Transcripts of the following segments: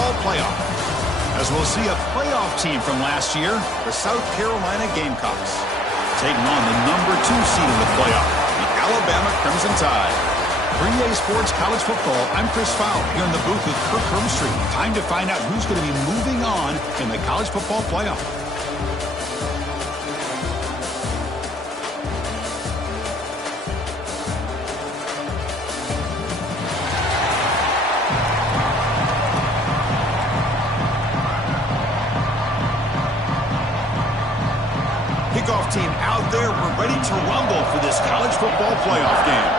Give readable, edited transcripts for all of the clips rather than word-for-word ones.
Football Playoff. As we'll see a playoff team from last year, the South Carolina Gamecocks, taking on the number 2 seed in the playoff, the Alabama Crimson Tide. For EA Sports College Football, I'm Chris Fowler here in the booth with Kirk Herbstreit. Time to find out who's going to be moving on in the College Football Playoff. Kickoff team out there. We're ready to rumble for this College Football Playoff game.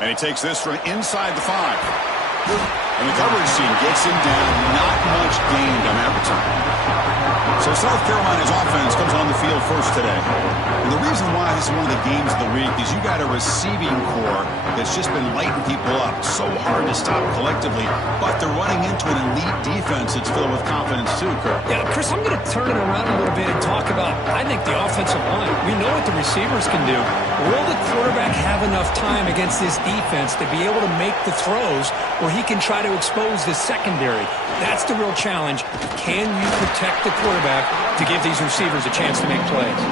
And he takes this from inside the 5. And the coverage team gets him down. Not much gained on that return. So South Carolina's offense comes on the field first today. And the reason why this is one of the games of the week is you got a receiving core that's just been lighting people up. So hard to stop collectively. But they're running into an elite defense that's filled with confidence too, Kirk. Yeah, Chris, I'm going to turn it around a little bit and talk about, I think, the offensive line. We know what the receivers can do. Will the quarterback have enough time against this defense to be able to make the throws where he can try to expose the secondary? That's the real challenge. Can you protect the quarterback to give these receivers a chance to make plays?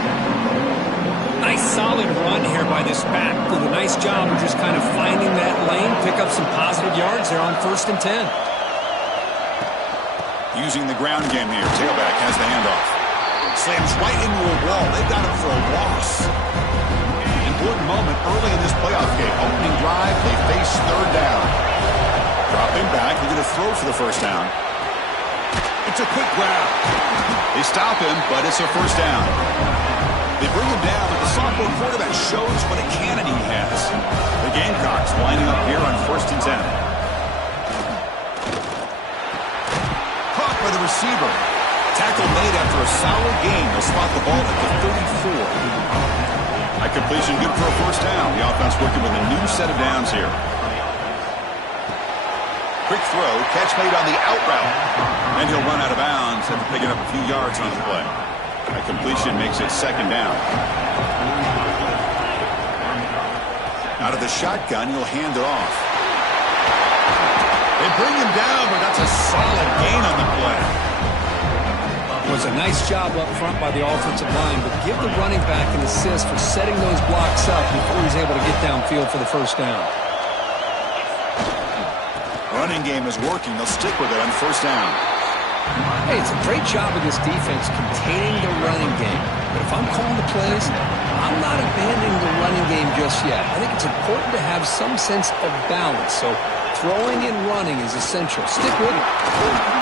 Nice solid run here by this back. Did a nice job of just kind of finding that lane, pick up some positive yards there on 1st and 10. Using the ground game here. Tailback has the handoff. Slams right into a wall. They've got him for a loss. Important moment early in this playoff game. Opening drive, they face 3rd down. Drop him back. They're going to throw for the 1st down. It's a quick grab. They stop him, but it's a 1st down. They bring him down, but the sophomore quarterback shows what a cannon he has. The Gamecocks lining up here on 1st and 10. Caught by the receiver. Tackle made after a solid game. They'll spot the ball at the 34. High completion, good for a 1st down. The offense working with a new set of downs here. Quick throw, catch made on the out route. And he'll run out of bounds after picking up a few yards on the play. A completion makes it 2nd down. Out of the shotgun, he'll hand it off. They bring him down, but that's a solid gain on the play. It was a nice job up front by the offensive line, but give the running back an assist for setting those blocks up before he's able to get downfield for the 1st down. Running game is working. They'll stick with it on 1st down. Hey, it's a great job of this defense containing the running game. But if I'm calling the plays, I'm not abandoning the running game just yet. I think it's important to have some sense of balance. So throwing and running is essential. Stick with it.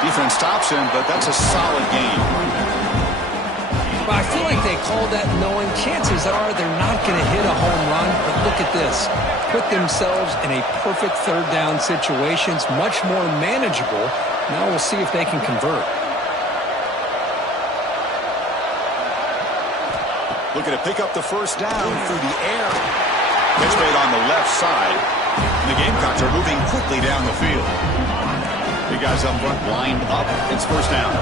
Defense stops him, but that's a solid gain. Well, I feel like they called that knowing chances are they're not going to hit a home run. But look at this. Put themselves in a perfect 3rd down situation. It's much more manageable. Now we'll see if they can convert. Looking to pick up the 1st down through the air. Catch made on the left side. And the Gamecocks are moving quickly down the field. Big guys up front lined up. It's 1st down.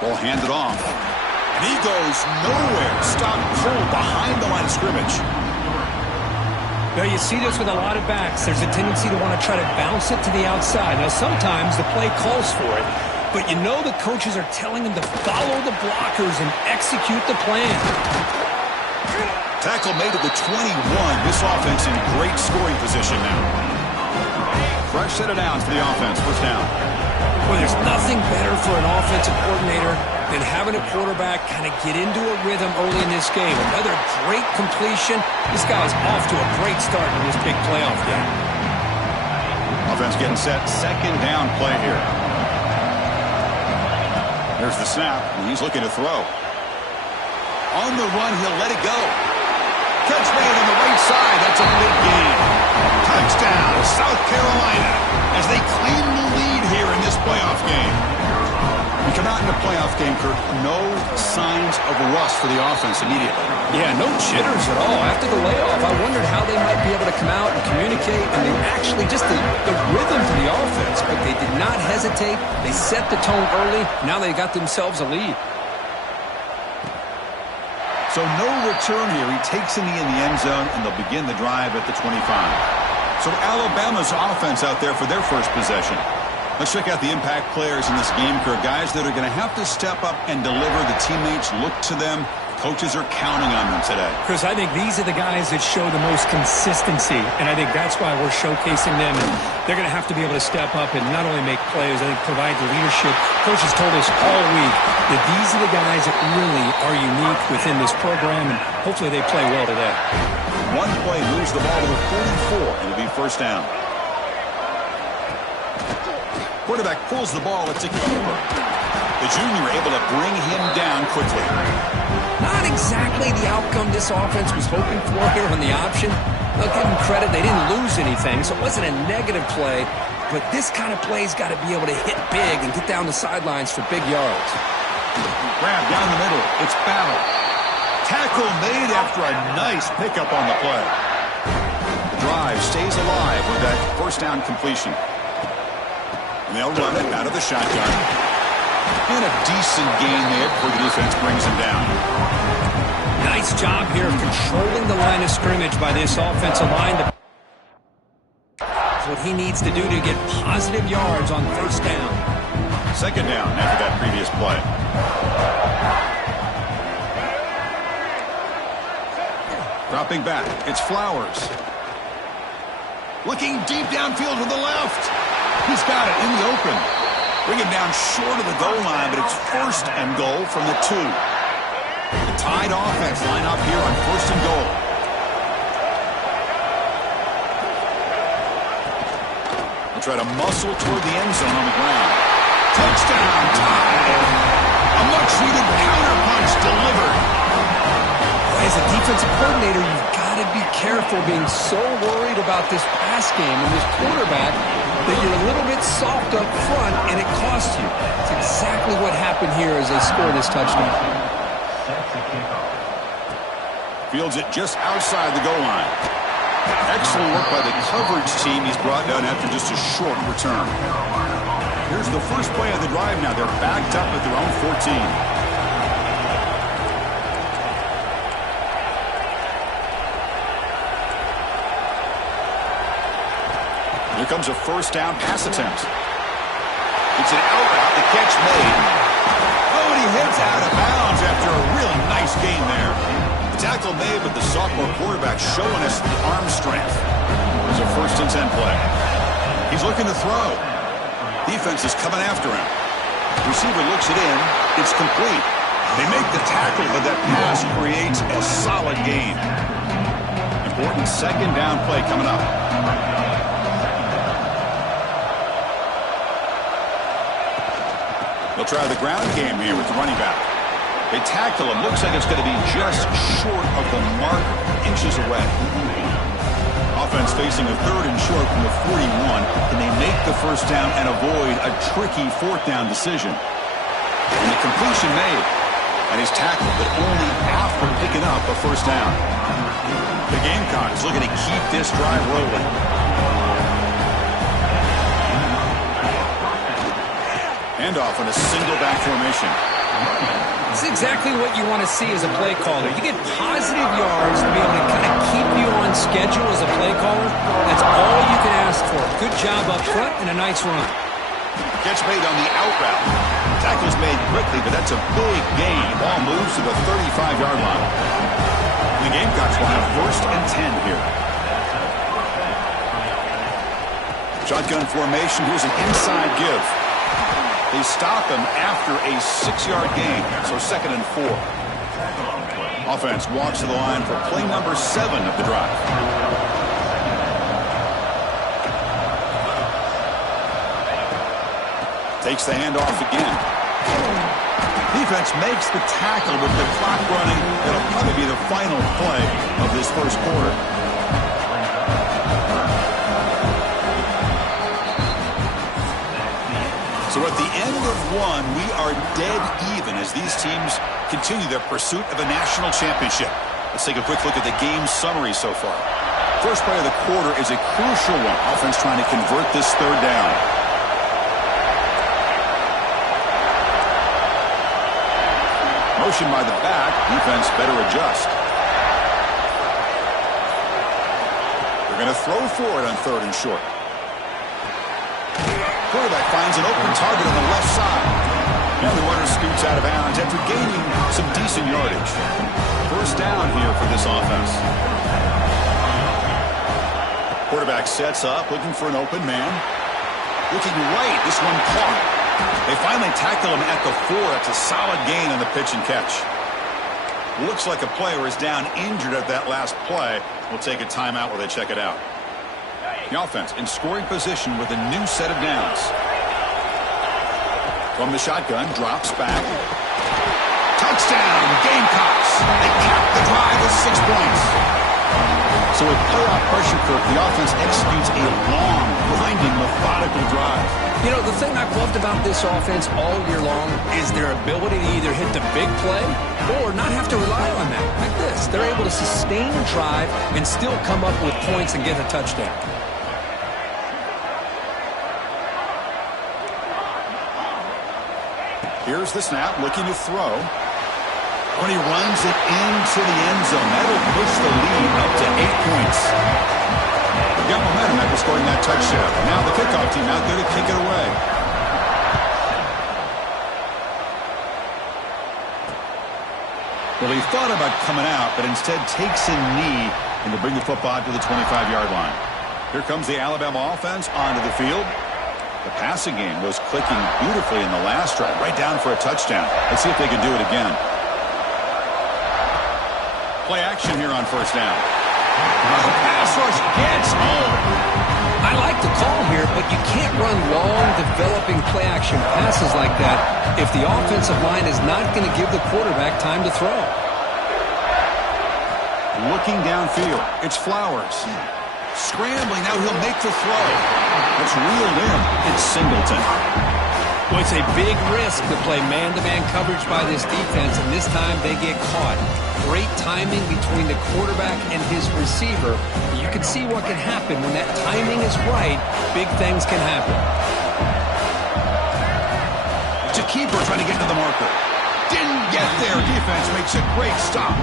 Ball handed off. And he goes nowhere. Stop pulled behind the line of scrimmage. Now, you see this with a lot of backs. There's a tendency to want to try to bounce it to the outside. Now, sometimes the play calls for it, but you know the coaches are telling them to follow the blockers and execute the plan. Tackle made at the 21. This offense in great scoring position now. Fresh set of downs for the offense. 1st down. Well, there's nothing better for an offensive coordinator than having a quarterback kind of get into a rhythm early in this game. Another great completion. This guy's off to a great start in this big playoff game. Offense getting set. 2nd down play here. There's the snap, and he's looking to throw. On the run, he'll let it go. Catch made on the right side. That's a big gain. Touchdown, South Carolina, as they claim the lead here in this playoff game. We come out in the playoff game, Kirk, no signs of rust for the offense immediately. Yeah, no jitters at all. After the layoff, I wondered how they might be able to come out and communicate, and they actually just the rhythm to the offense, but they did not hesitate. They set the tone early. Now they got themselves a lead. So no return here. He takes in the end zone, and they'll begin the drive at the 25. So Alabama's offense out there for their first possession. Let's check out the impact players in this game, Kirk. Guys that are going to have to step up and deliver. The teammates look to them. Coaches are counting on them today. Chris, I think these are the guys that show the most consistency, and I think that's why we're showcasing them. And they're going to have to be able to step up and not only make plays, I think provide the leadership. Coaches told us all week that these are the guys that really are unique within this program, and hopefully they play well today. One play moves the ball to the 44, and it'll be first down. Quarterback pulls the ball. It's a keeper. The junior able to bring him down quickly. Not exactly the outcome this offense was hoping for here on the option. I'll give them credit. They didn't lose anything, so it wasn't a negative play. But this kind of play's got to be able to hit big and get down the sidelines for big yards. Grab down the middle. It's Battle. Tackle made after a nice pickup on the play. The drive stays alive with that first down completion. And they'll run it out of the shotgun. And a decent gain there before the defense brings him down. Nice job here of controlling the line of scrimmage by this offensive line. That's what he needs to do to get positive yards on first down. Second down after that previous play. Dropping back, it's Flowers. Looking deep downfield to the left. He's got it in the open. Bring him down short of the goal line, but it's first and goal from the 2. The tied offense line up here on first and goal. They'll try to muscle toward the end zone on the ground. Touchdown, tied. A much-needed counterpunch delivered. As a defensive coordinator, you've got to be careful being so worried about this pass game and this quarterback that you're a little bit soft up front, and it costs you. It's exactly what happened here as they score this touchdown. Fields it just outside the goal line. Excellent work by the coverage team. He's brought down after just a short return. Here's the first play of the drive now. They're backed up at their own 14. Here comes a first down pass attempt. It's an out route. The catch made. Oh, and he heads out of bounds after a really nice gain there. The tackle made, but the sophomore quarterback showing us the arm strength. It's a first and 10 play. He's looking to throw. Defense is coming after him. Receiver looks it in. It's complete. They make the tackle, but that pass creates a solid gain. Important second down play coming up. They'll try the ground game here with the running back. They tackle him. Looks like it's going to be just short of the mark, inches away. Offense facing a third and short from the 41. Can they make the first down and avoid a tricky fourth down decision? And the completion made. And he's tackled, but only after picking up a first down. The Gamecocks looking to keep this drive rolling. Handoff in a single back formation. This is exactly what you want to see as a play caller. You get positive yards to be able to kind of keep you on schedule as a play caller. That's all you can ask for. Good job up front and a nice run. Catch made on the out route. Tackle's made quickly, but that's a big gain. Ball moves to the 35-yard line. The Gamecocks will have first and 10 here. Shotgun formation. Here's an inside give. They stop him after a 6-yard gain, so second and 4. Offense walks to the line for play number 7 of the drive. Takes the handoff again. Defense makes the tackle with the clock running. It'll probably be the final play of this first quarter. So at the end of one, we are dead even as these teams continue their pursuit of a national championship. Let's take a quick look at the game summary so far. First play of the quarter is a crucial one. Offense trying to convert this third down. Motion by the back. Defense better adjust. They're going to throw for it on 3rd and short. Quarterback finds an open target on the left side. And the runner scoots out of bounds after gaining some decent yardage. First down here for this offense. Quarterback sets up, looking for an open man. Looking right, this one caught. They finally tackle him at the 4. It's a solid gain on the pitch and catch. Looks like a player is down injured at that last play. We'll take a timeout while they check it out. The offense in scoring position with a new set of downs. From the shotgun, drops back. Touchdown, Gamecocks. They cap the drive with 6 points. So with playoff pressure, Kirk, the offense executes a long, grinding, methodical drive. You know, the thing I've loved about this offense all year long is their ability to either hit the big play or not have to rely on that. Like this, they're able to sustain a drive and still come up with points and get a touchdown. Here's the snap, looking to throw. When he runs it into the end zone, that'll push the lead up to 8 points. Got momentum after scoring that touchdown. Now the kickoff team out there to kick it away. Well, he thought about coming out, but instead takes a knee and to bring the football to the 25-yard line. Here comes the Alabama offense onto the field. The passing game was clicking beautifully in the last drive, right down for a touchdown. Let's see if they can do it again. Play action here on first down. The pass rush gets home. I like the call here, but you can't run long, developing play-action passes like that if the offensive line is not going to give the quarterback time to throw. Looking downfield, it's Flowers. Scrambling, now he'll make the throw. It's reeled in. It's Singleton. Well, it's a big risk to play man-to-man coverage by this defense, and this time they get caught. Great timing between the quarterback and his receiver. You can see what can happen when that timing is right. Big things can happen. It's a keeper trying to get to the marker. Didn't get there. Defense makes a great stop.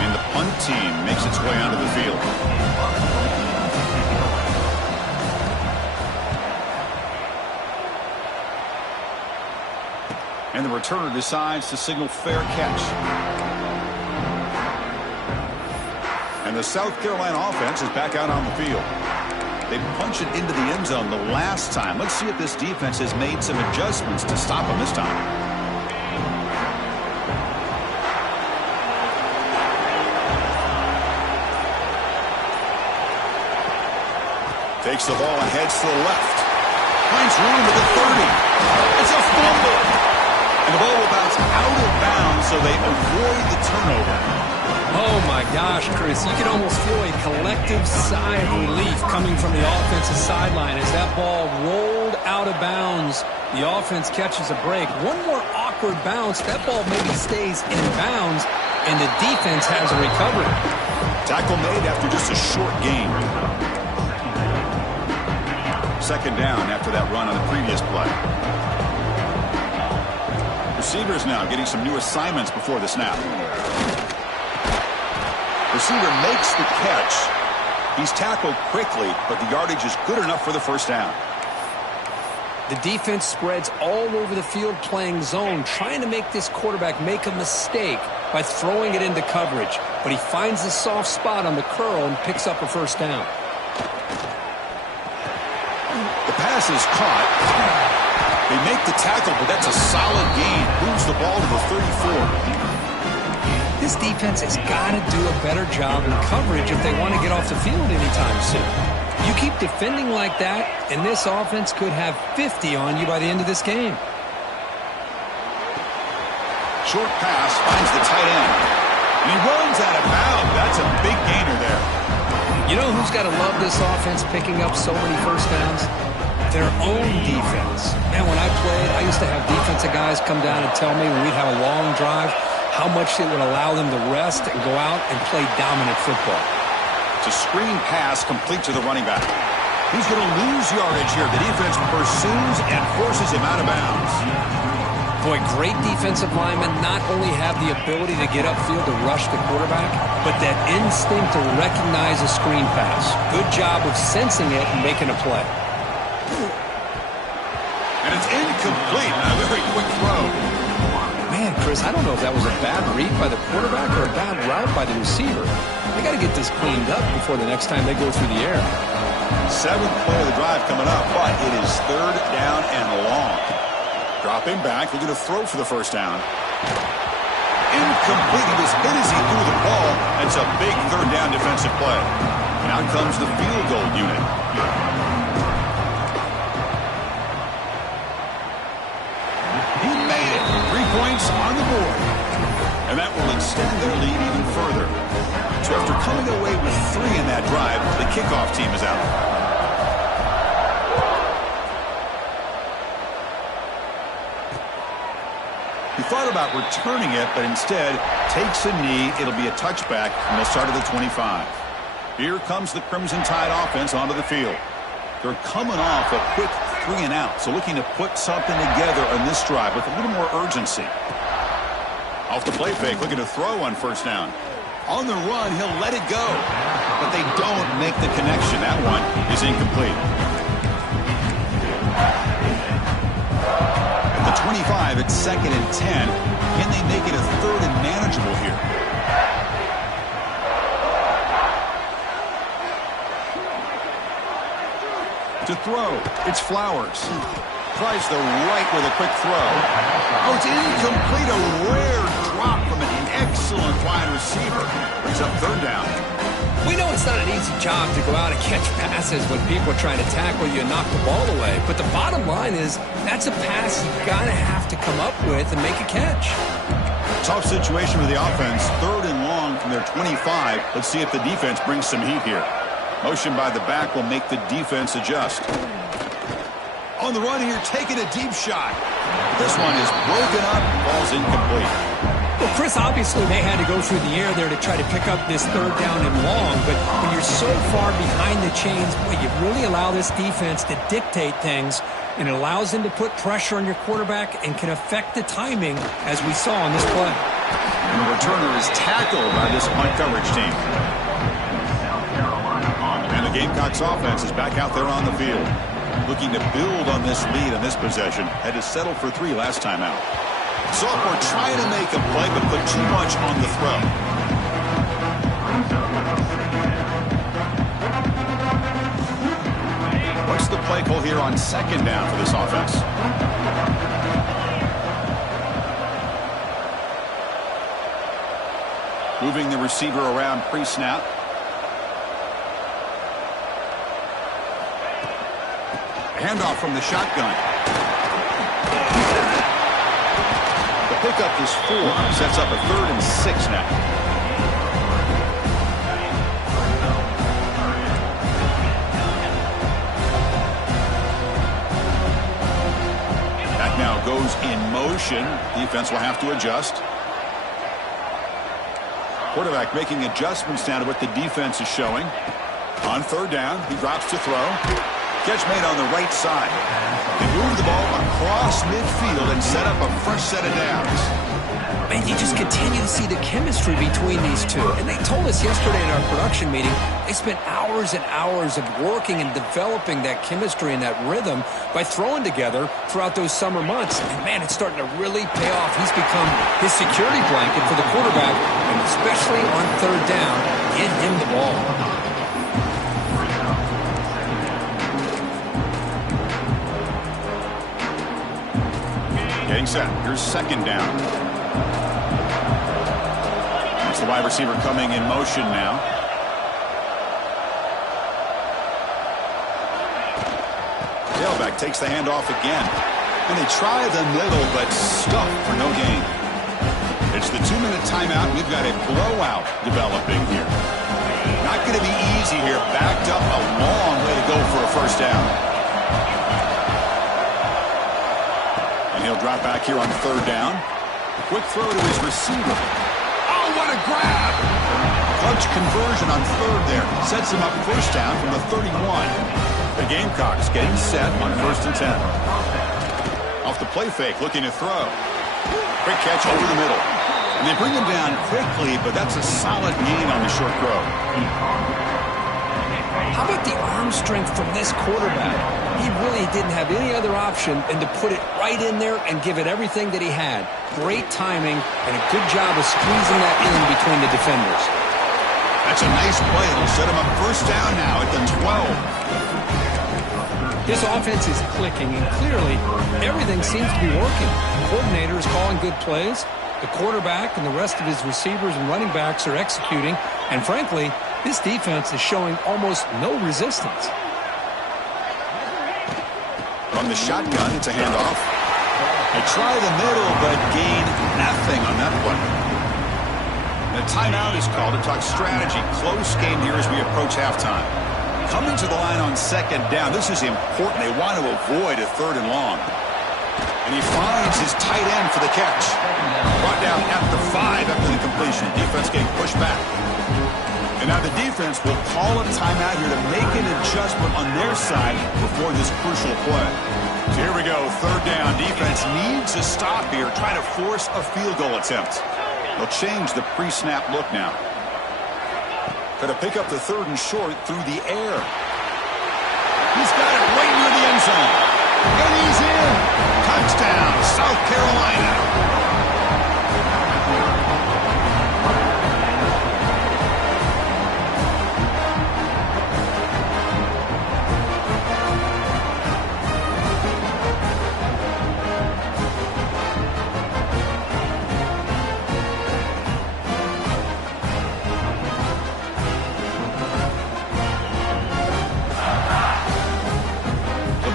And the punt team makes its way onto the field. And the returner decides to signal fair catch. And the South Carolina offense is back out on the field. They punch it into the end zone the last time. Let's see if this defense has made some adjustments to stop them this time. Takes the ball and heads to the left. Finds room at the 30. It's a fumble. And the ball will bounce out of bounds, so they avoid the turnover. Oh, my gosh, Chris. You can almost feel a collective sigh of relief coming from the offensive sideline as that ball rolled out of bounds. The offense catches a break. One more awkward bounce. That ball maybe stays in bounds, and the defense has a recovery. Tackle made after just a short gain. Second down after that run on the previous play. Receivers now getting some new assignments before the snap. Receiver makes the catch. He's tackled quickly, but the yardage is good enough for the first down. The defense spreads all over the field playing zone, trying to make this quarterback make a mistake by throwing it into coverage. But he finds the soft spot on the curl and picks up a first down. The pass is caught. They make the tackle, but that's a solid gain. Moves the ball to the 34. This defense has got to do a better job in coverage if they want to get off the field anytime soon. You keep defending like that, and this offense could have 50 on you by the end of this game. Short pass finds the tight end. And he runs out of bounds. That's a big gainer there. You know who's got to love this offense picking up so many first downs? Their own defense. Man, when I played, I used to have defensive guys come down and tell me when we'd have a long drive how much it would allow them to rest and go out and play dominant football. It's a screen pass complete to the running back. He's going to lose yardage here. The defense pursues and forces him out of bounds. Boy, great defensive linemen not only have the ability to get upfield to rush the quarterback, but that instinct to recognize a screen pass. Good job of sensing it and making a play. And it's incomplete. A very quick throw. Man, Chris, I don't know if that was a bad read by the quarterback or a bad route by the receiver. They got to get this cleaned up before the next time they go through the air. 7th play of the drive coming up, but it is 3rd down and long. Dropping back, looking to throw for the first down. Incomplete. He was hit as he threw the ball. It's a big 3rd down defensive play. And out comes the field goal unit. He made it. 3 points on the board. And that will extend their lead even further. So after coming away with 3 in that drive, the kickoff team is out. He thought about returning it, but instead takes a knee. It'll be a touchback from the start of the 25. Here comes the Crimson Tide offense onto the field. They're coming off a quick 3 and out, so looking to put something together on this drive with a little more urgency. Off the play fake, looking to throw on first down. On the run, he'll let it go, but they don't make the connection. That one is incomplete. 25 at 2nd and 10. Can they make it a 3rd and manageable here? To throw, it's Flowers. Tries the right with a quick throw. Oh, it's incomplete. A rare drop from an excellent wide receiver. Brings up 3rd down. We know it's not an easy job to go out and catch passes when people are trying to tackle you and knock the ball away. But the bottom line is that's a pass you got to have to come up with and make a catch. Tough situation for the offense. 3rd and long from their 25. Let's see if the defense brings some heat here. Motion by the back will make the defense adjust. On the run here, taking a deep shot. This one is broken up, falls incomplete. Well, Chris, obviously they had to go through the air there to try to pick up this 3rd down and long, but when you're so far behind the chains, boy, you really allow this defense to dictate things, and it allows them to put pressure on your quarterback and can affect the timing, as we saw on this play. And the returner is tackled by this punt coverage team. And the Gamecocks offense is back out there on the field, looking to build on this lead on this possession. Had to settle for 3 last time out. Sophomore trying to make a play, but put too much on the throw. What's the play call here on 2nd down for this offense? Moving the receiver around pre-snap. Handoff from the shotgun. Pickup is 4. Sets up a 3rd and 6 now. That now goes in motion. Defense will have to adjust. Quarterback making adjustments now to what the defense is showing. On 3rd down, he drops to throw. Catch made on the right side. They move the ball across midfield and set up a fresh set of downs. Man, you just continue to see the chemistry between these two. And they told us yesterday in our production meeting, they spent hours and hours of working and developing that chemistry and that rhythm by throwing together throughout those summer months. And man, it's starting to really pay off. He's become his security blanket for the quarterback, and especially on 3rd down, get him the ball. Getting set. Here's 2nd down. It's the wide receiver coming in motion now. Tailback takes the handoff again. And they try the middle, but stuck for no gain. It's the 2-minute timeout. We've got a blowout developing here. Not going to be easy here. Backed up a long way to go for a first down. He'll drop back here on 3rd down. Quick throw to his receiver. Oh, what a grab! Clutch conversion on 3rd there. Sets him up first down from the 31. The Gamecocks getting set on 1st and 10. Off the play fake, looking to throw. Quick catch over the middle. And they bring him down quickly, but that's a solid gain on the short throw. How about the arm strength from this quarterback? He really didn't have any other option than to put it right in there and give it everything that he had. Great timing and a good job of squeezing that in between the defenders. That's a nice play. It'll set him up first down now at the 12. This offense is clicking, and clearly everything seems to be working. The coordinator is calling good plays. The quarterback and the rest of his receivers and running backs are executing. And frankly, this defense is showing almost no resistance. From the shotgun, it's a handoff. They try the middle, but gain nothing on that one. The timeout is called to talk strategy. Close game here as we approach halftime. Coming to the line on second down. This is important. They want to avoid a third and long. And he finds his tight end for the catch. Brought down at the 5 after the completion. Defense getting pushed back. And now the defense will call a timeout here to make an adjustment on their side before this crucial play. So here we go, third down. Defense needs a stop here, trying to force a field goal attempt. They'll change the pre-snap look now. Going to pick up the third and short through the air. He's got it right near the end zone. And he's in. Touchdown, South Carolina.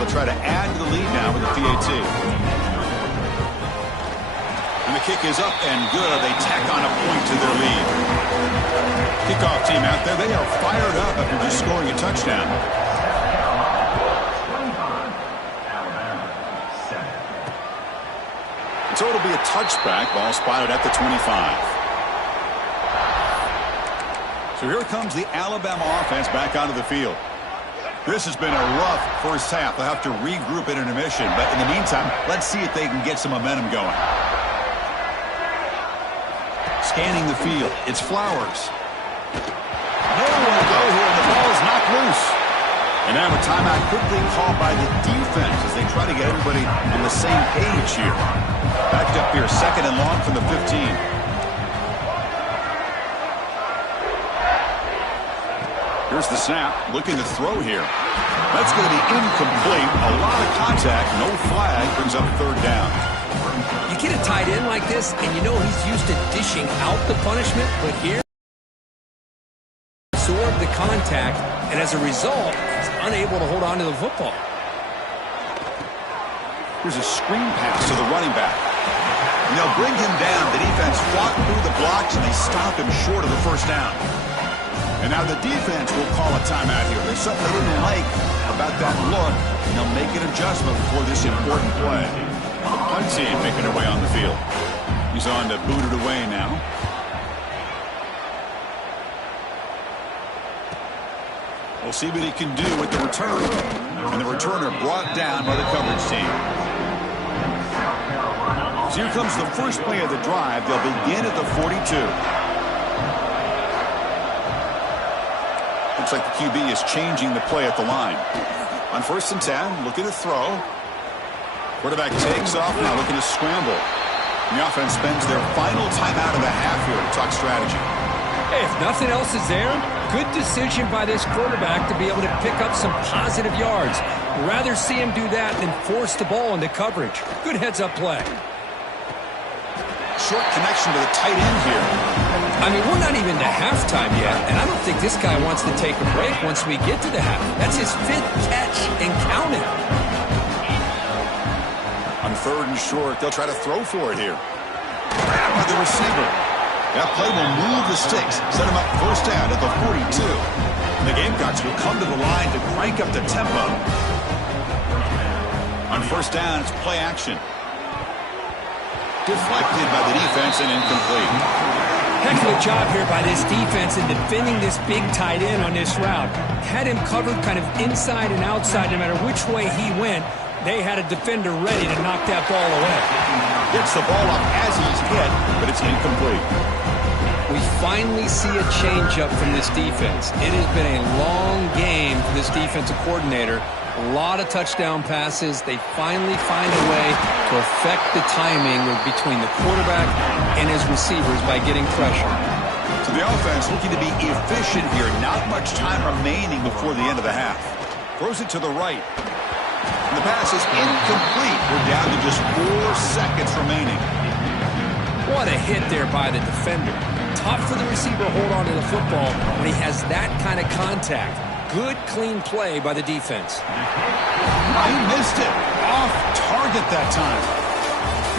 Try to add to the lead now with the PAT. And the kick is up and good. They tack on a point to their lead. Kickoff team out there. They are fired up after just scoring a touchdown. And so it'll be a touchback. Ball spotted at the 25. So here comes the Alabama offense back onto the field. This has been a rough first half. They'll have to regroup at intermission. But in the meantime, let's see if they can get some momentum going. Scanning the field. It's Flowers. Nowhere to go here, and the ball is knocked loose. And now a timeout quickly called by the defense as they try to get everybody on the same page here. Backed up here, second and long from the 15. Here's the snap, looking to throw here. That's going to be incomplete. A lot of contact, no flag, brings up third down. You get a tight end like this, and you know he's used to dishing out the punishment, but here, absorb the contact, and as a result, he's unable to hold on to the football. Here's a screen pass to the running back. And they'll bring him down. The defense fought through the blocks, and they stop him short of the first down. And now the defense will call a timeout here. There's something they didn't like about that look, and they'll make an adjustment before this important play. Punt team making their way on the field. He's on to boot it away now. We'll see what he can do with the return. And the returner brought down by the coverage team. So here comes the first play of the drive. They'll begin at the 42. Looks like the QB is changing the play at the line. On first and 10, looking to throw. Quarterback takes off now, looking to scramble. And the offense spends their final timeout of the half here to talk strategy. Hey, if nothing else is there, good decision by this quarterback to be able to pick up some positive yards. Rather see him do that than force the ball into coverage. Good heads-up play. Short connection to the tight end here. I mean, we're not even to halftime yet, and I don't think this guy wants to take a break once we get to the half. That's his 5th catch and counting. On third and short, they'll try to throw for it here. Grabbed by the receiver. That play will move the sticks, set him up first down at the 42. And the Gamecocks will come to the line to crank up the tempo. On first down, it's play action. Deflected by the defense and incomplete. Heck of a job here by this defense in defending this big tight end on this route. Had him covered kind of inside and outside no matter which way he went. They had a defender ready to knock that ball away. Gets the ball up as he's hit, but it's incomplete. We finally see a change-up from this defense. It has been a long game for this defensive coordinator. A lot of touchdown passes. They finally find a way to affect the timing between the quarterback and his receivers by getting pressure. So the offense looking to be efficient here. Not much time remaining before the end of the half. Throws it to the right. And the pass is incomplete. We're down to just 4 seconds remaining. What a hit there by the defender. Tough for the receiver to hold on to the football when he has that kind of contact. Good, clean play by the defense. I missed it. Off target that time.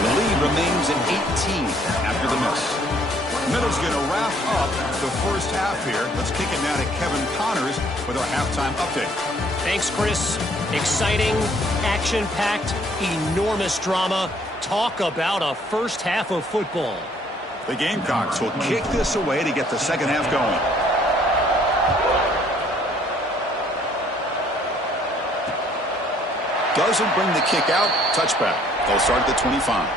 The lead remains at 18 after the miss. Middle's going to wrap up the first half here. Let's kick it now to Kevin Connors with our halftime update. Thanks, Chris. Exciting, action-packed, enormous drama. Talk about a first half of football. The Gamecocks will kick this away to get the second half going. Doesn't bring the kick out. Touchback. They'll start at the 25.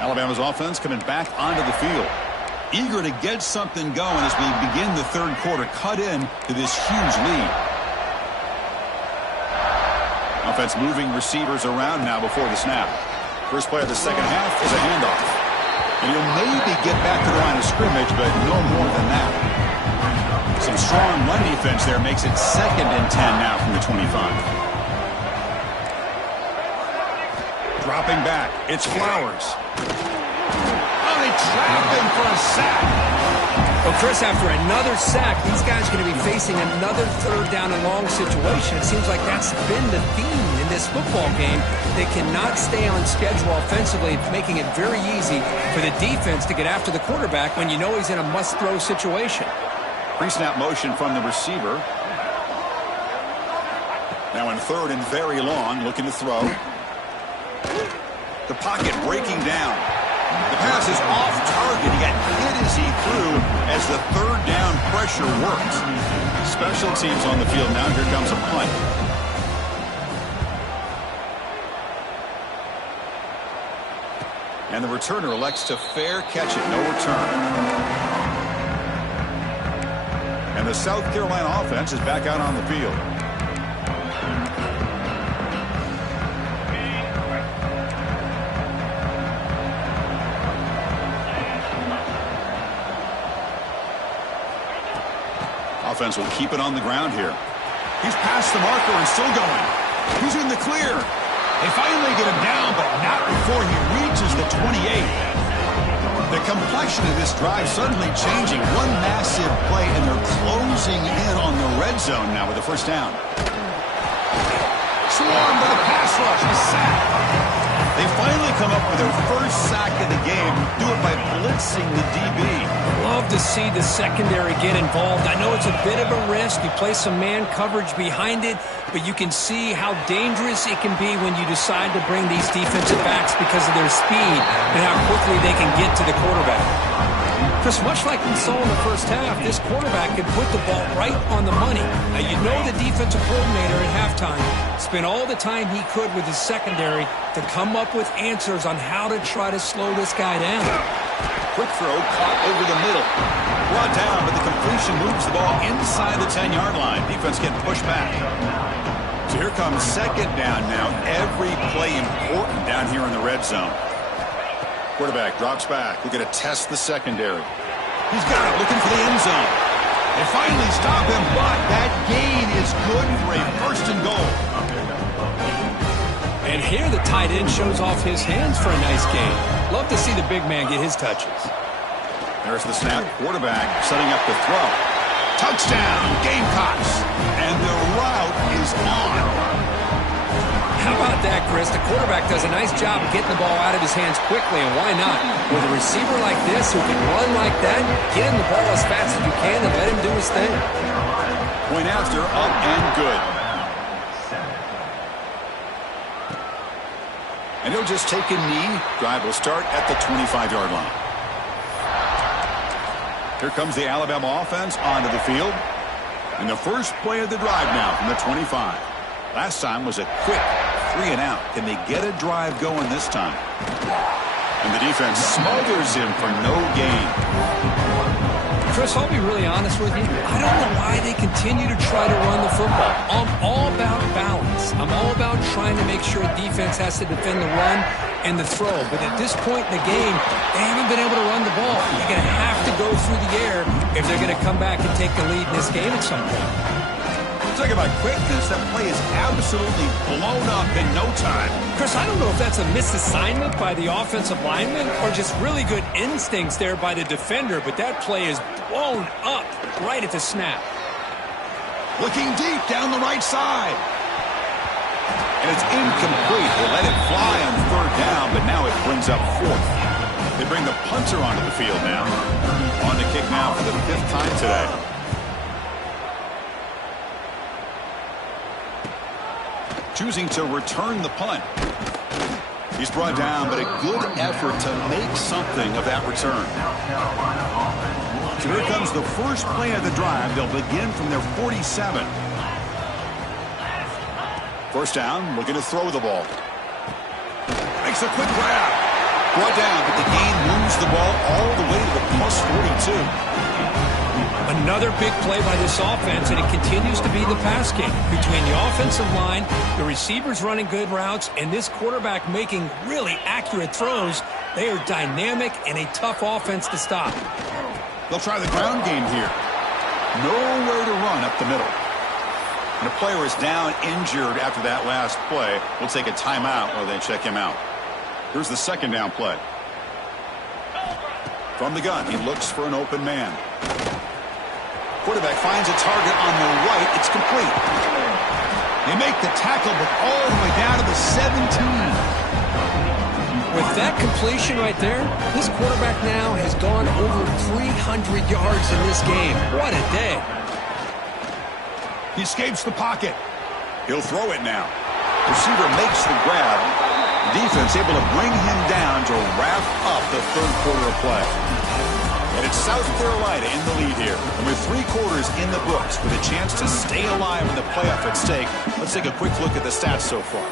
Alabama's offense coming back onto the field. Eager to get something going as we begin the third quarter. Cut in to this huge lead. Offense moving receivers around now before the snap. First play of the second half is a handoff. And he'll maybe get back to the line of scrimmage, but no more than that. Some strong run defense there makes it 2nd and 10 now from the 25. Dropping back, it's Flowers. Oh, they trap him for a sack. Well, Chris, after another sack, these guys are going to be facing another third down and long situation. It seems like that's been the theme in this football game. They cannot stay on schedule offensively, making it very easy for the defense to get after the quarterback when you know he's in a must-throw situation. Pre-snap motion from the receiver. Now in 3rd and very long, looking to throw. The pocket breaking down. The pass is off target. He got hit as he threw as the 3rd down pressure works. Special teams on the field now. Here comes a punt. And the returner elects to fair catch it. No return. And the South Carolina offense is back out on the field. Offense will keep it on the ground here. He's past the marker and still going. He's in the clear. They finally get him down, but not before he reaches the 28. The complexion of this drive suddenly changing. One massive play, and they're closing in on the red zone now with the first down. Swarmed by the pass rush. A sack. They finally come up with their first sack of the game. Do it by blitzing the DB. Love to see the secondary get involved. I know it's a bit of a risk. You play some man coverage behind it, but you can see how dangerous it can be when you decide to bring these defensive backs because of their speed and how quickly they can get to the quarterback. Chris, much like we saw in the first half, this quarterback could put the ball right on the money. Now, you know the defensive coordinator at halftime spent all the time he could with his secondary to come up with answers on how to try to slow this guy down. Quick throw caught over the middle. Brought down, but the completion moves the ball inside the 10-yard line. Defense getting pushed back. So here comes 2nd down now. Every play important down here in the red zone. Quarterback drops back. We're going to test the secondary. He's got it, looking for the end zone. They finally stop him, but that gain is good for a 1st and goal. And here the tight end shows off his hands for a nice gain. Love to see the big man get his touches. There's the snap. Quarterback setting up the throw. Touchdown, Gamecocks. And the route is on. How about that, Chris? The quarterback does a nice job of getting the ball out of his hands quickly, and why not? With a receiver like this who can run like that, get him the ball as fast as you can and let him do his thing. Point after, up and good. And he'll just take a knee. Drive will start at the 25-yard line. Here comes the Alabama offense onto the field. And the first play of the drive now from the 25. Last time was a quick 3 and out. Can they get a drive going this time? And the defense smothers him for no gain. Chris, I'll be really honest with you. I don't know why they continue to try to run the football. I'm all about balance. I'm all about trying to make sure defense has to defend the run and the throw. But at this point in the game, they haven't been able to run the ball. They're going to have to go through the air if they're going to come back and take the lead in this game at some point. Talk about quickness. That play is absolutely blown up in no time. Chris, I don't know if that's a misassignment by the offensive lineman or just really good instincts there by the defender, but that play is blown up right at the snap. Looking deep down the right side. And it's incomplete. They let it fly on 3rd down, but now it brings up 4th. They bring the punter onto the field now. On to kick now for the 5th time today. Choosing to return the punt. He's brought down, but a good effort to make something of that return. So here comes the first play of the drive. They'll begin from their 47. First down, looking to throw the ball. Makes a quick grab. Brought down, but the gain moves the ball all the way to the plus 42. Another big play by this offense, and it continues to be the pass game. Between the offensive line, the receivers running good routes, and this quarterback making really accurate throws, they are dynamic and a tough offense to stop. They'll try the ground game here. Nowhere to run up the middle. And a player is down injured after that last play. We'll take a timeout while they check him out. Here's the 2nd down play. From the gun, he looks for an open man. Quarterback finds a target on the right. It's complete. They make the tackle, but all the way down to the 17. With that completion right there, this quarterback now has gone over 300 yards in this game. What a day. He escapes the pocket. He'll throw it now. Receiver makes the grab. Defense able to bring him down to wrap up the 3rd quarter of play. And it's South Carolina in the lead here. And with 3 quarters in the books with a chance to stay alive in the playoff at stake, let's take a quick look at the stats so far.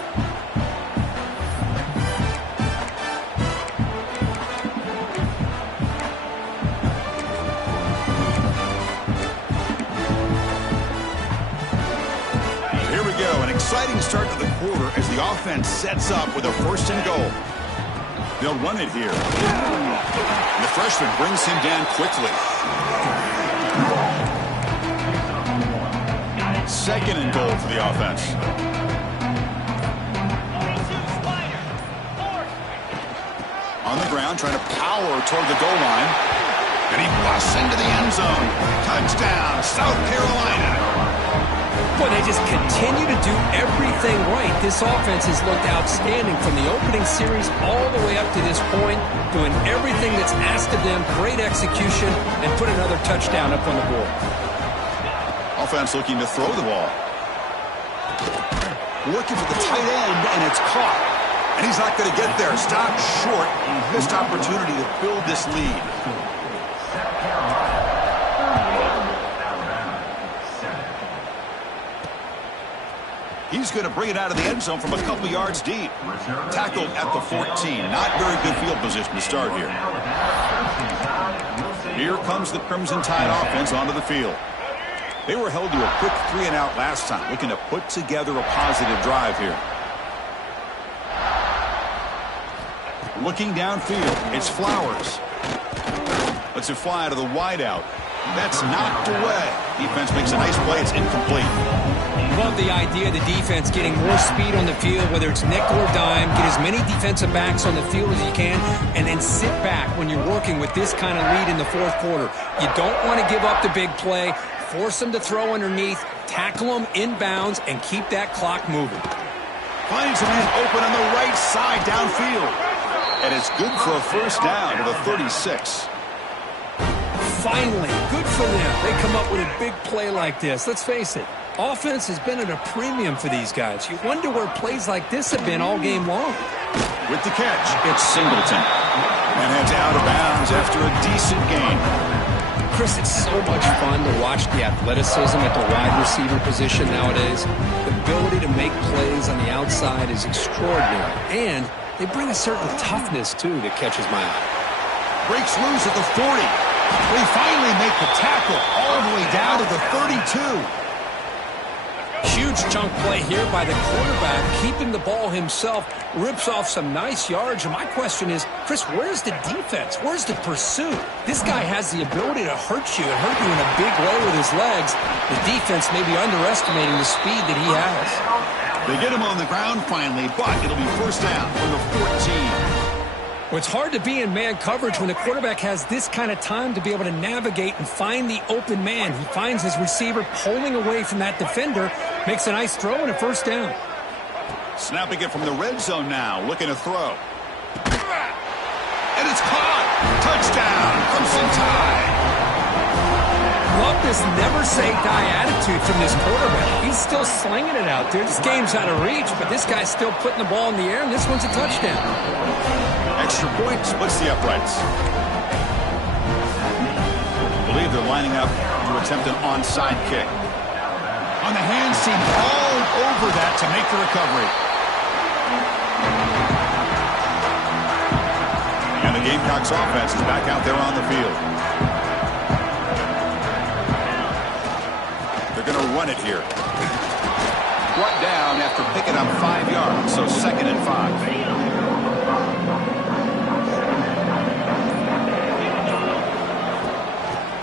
Here we go. An exciting start to the quarter as the offense sets up with a 1st and goal. They'll run it here. And the freshman brings him down quickly. 2nd and goal for the offense. On the ground, trying to power toward the goal line. And he busts into the end zone. Touchdown, South Carolina. Boy, they just continue to do everything right. This offense has looked outstanding from the opening series all the way up to this point, doing everything that's asked of them, great execution, and put another touchdown up on the board. Offense looking to throw the ball. Looking for the tight end, and it's caught. And he's not going to get there. Stopped short. Missed opportunity to build this lead. He's going to bring it out of the end zone from a couple yards deep. Tackled at the 14. Not very good field position to start here. Here comes the Crimson Tide offense onto the field. They were held to a quick 3 and out last time, looking to put together a positive drive here. Looking downfield, it's Flowers. Lets it fly out of the wideout. That's knocked away. Defense makes a nice play. It's incomplete. Love the idea of the defense getting more speed on the field, whether it's nickel or dime. Get as many defensive backs on the field as you can, and then sit back when you're working with this kind of lead in the 4th quarter. You don't want to give up the big play. Force them to throw underneath, tackle them inbounds, and keep that clock moving. Finds a man open on the right side downfield. And it's good for a 1st down to the 36. Finally, good for them. They come up with a big play like this. Let's face it, offense has been at a premium for these guys. You wonder where plays like this have been all game long. With the catch, it's Singleton. And heads out of bounds after a decent gain. Chris, it's so much fun to watch the athleticism at the wide receiver position nowadays. The ability to make plays on the outside is extraordinary. And they bring a certain toughness, too, that catches my eye. Breaks loose at the 40. They finally make the tackle all the way down to the 32. Huge chunk play here by the quarterback, keeping the ball himself, rips off some nice yards. And my question is, Chris, where's the defense? Where's the pursuit? This guy has the ability to hurt you and hurt you in a big way with his legs. The defense may be underestimating the speed that he has. They get him on the ground finally, but it'll be first down from the 14. Well, it's hard to be in man coverage when the quarterback has this kind of time to be able to navigate and find the open man. He finds his receiver pulling away from that defender, makes a nice throw and a first down. Snapping it from the red zone now, looking to throw. And it's caught! Touchdown! Crimson Tide! Love this never-say-die attitude from this quarterback. He's still slinging it out there. This game's out of reach, but this guy's still putting the ball in the air, and this one's a touchdown. Extra point splits the uprights. I believe they're lining up to attempt an onside kick. On the hand seam, all over that to make the recovery. And the Gamecocks offense is back out there on the field. They're going to run it here. Brought down after picking up 5 yards, so 2nd and 5.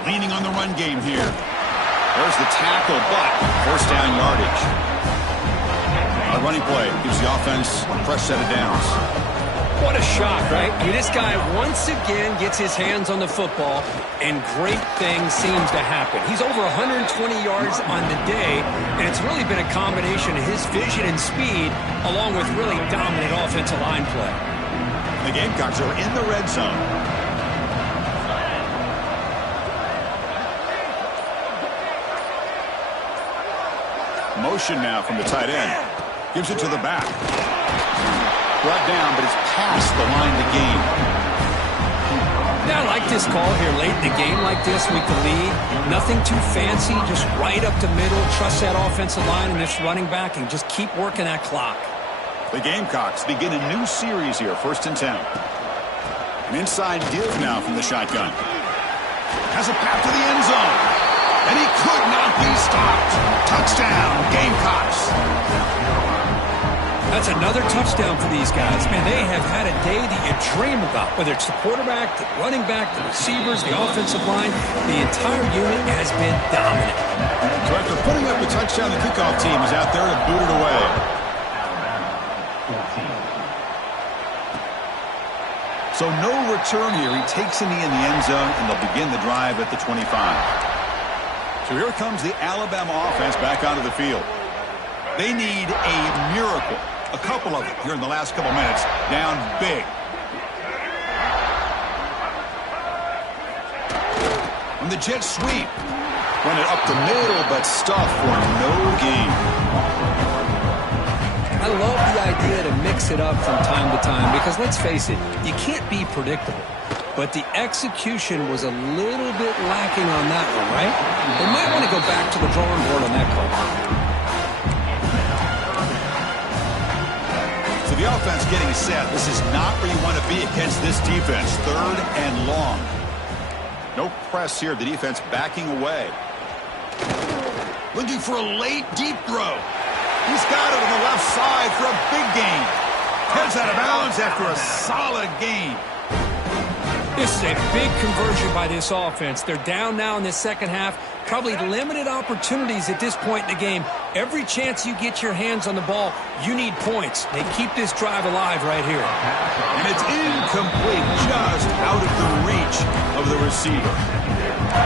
Leaning on the run game here. There's the tackle, but first down yardage. A running play gives the offense a fresh set of downs. What a shot, right? I mean, this guy once again gets his hands on the football, and great things seems to happen. He's over 120 yards on the day, and it's really been a combination of his vision and speed, along with really dominant offensive line play. The Gamecocks are in the red zone. Motion now from the tight end. Gives it to the back. Brought down, but it's past the line of the game. Yeah, I like this call here late in the game like this with the lead. Nothing too fancy, just right up the middle. Trust that offensive line and this running back and just keep working that clock. The Gamecocks begin a new series here, 1st and 10. An inside give now from the shotgun. Has a path to the end zone. And he could not be stopped. Touchdown, Gamecocks. That's another touchdown for these guys. Man, they have had a day that you dream about, whether it's the quarterback, the running back, the receivers, the offensive line. The entire unit has been dominant. So after putting up the touchdown, the kickoff team is out there to boot it away. So no return here. He takes in the end zone, and they'll begin the drive at the 25. So here comes the Alabama offense back onto the field. They need a miracle. A couple of them here in the last couple minutes. Down big. And the jet sweep. Run it up the middle, but stuff for no gain. I love the idea to mix it up from time to time because, let's face it, you can't be predictable. But the execution was a little bit lacking on that one, right? They might want to go back to the drawing board on that call. So the offense getting set. This is not where you want to be against this defense. 3rd and long. No press here. The defense backing away. Looking for a late deep throw. He's got it on the left side for a big gain. Heads out of bounds after a solid gain. This is a big conversion by this offense. They're down now in the second half. Probably limited opportunities at this point in the game. Every chance you get your hands on the ball, you need points. They keep this drive alive right here. And it's incomplete, just out of the reach of the receiver.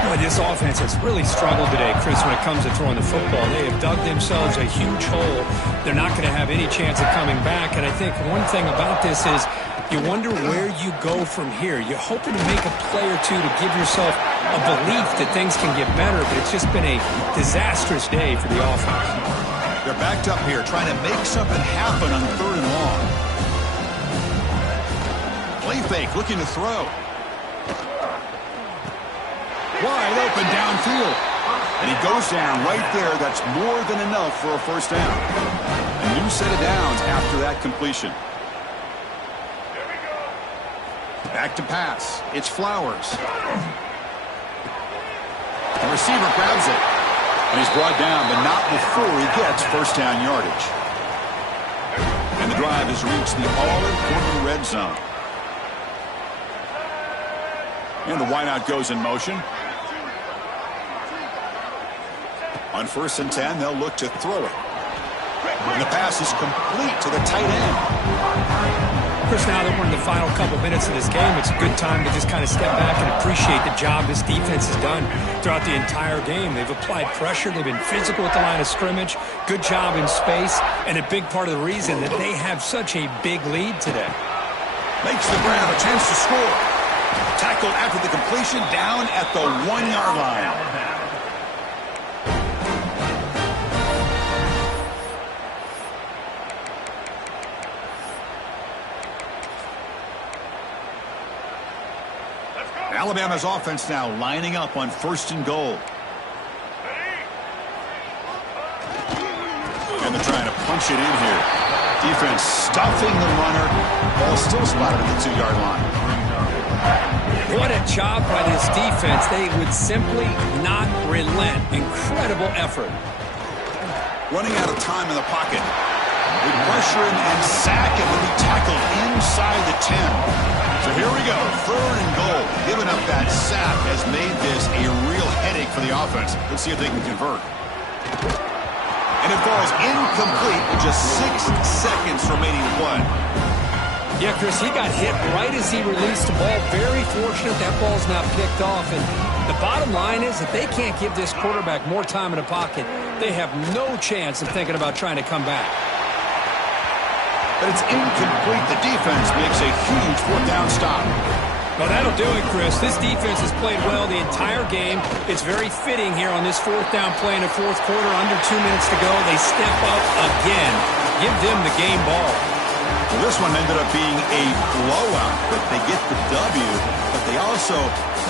Boy, this offense has really struggled today, Chris, when it comes to throwing the football. They have dug themselves a huge hole. They're not going to have any chance of coming back. And I think one thing about this is you wonder where you go from here. You're hoping to make a play or two to give yourself a belief that things can get better, but it's just been a disastrous day for the offense. They're backed up here trying to make something happen on 3rd and long. Play fake, looking to throw. Wide open downfield. And he goes down right there. That's more than enough for a first down. A new set of downs after that completion. Back to pass. It's Flowers. The receiver grabs it. And he's brought down, but not before he gets first down yardage. And the drive has reached the all-important red zone. And the wideout goes in motion. On 1st and 10, they'll look to throw it. And the pass is complete to the tight end. Chris, now that we're in the final couple minutes of this game, it's a good time to just kind of step back and appreciate the job this defense has done throughout the entire game. They've applied pressure. They've been physical at the line of scrimmage. Good job in space. And a big part of the reason that they have such a big lead today. Makes the grab, a chance to score. Tackled after the completion, down at the 1-yard line. Alabama's offense now lining up on 1st and goal. And they're trying to punch it in here. Defense stuffing the runner. Ball still spotted at the 2-yard line. What a job by this defense. They would simply not relent. Incredible effort. Running out of time in the pocket. They pressure him and sack him and be tackled inside the 10. So here we go, 3rd and goal. Giving up that sack has made this a real headache for the offense. Let's see if they can convert. And it falls incomplete with just 6 seconds remaining to play. Yeah, Chris, he got hit right as he released the ball. Very fortunate that ball's not picked off. And the bottom line is if they can't give this quarterback more time in the pocket, they have no chance of thinking about trying to come back. But it's incomplete. The defense makes a huge 4th down stop. Well, that'll do it, Chris. This defense has played well the entire game. It's very fitting here on this 4th down play in the 4th quarter. Under 2 minutes to go. They step up again. Give them the game ball. Well, this one ended up being a blowout, but they get the W. But they also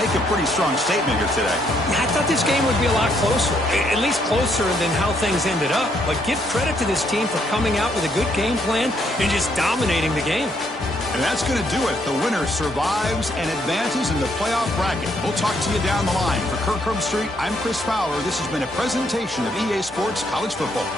make a pretty strong statement here today. Yeah, I thought this game would be a lot closer, at least closer than how things ended up. But give credit to this team for coming out with a good game plan and just dominating the game. And that's going to do it. The winner survives and advances in the playoff bracket. We'll talk to you down the line. For Kirk Herbstreit, I'm Chris Fowler. This has been a presentation of EA Sports College Football.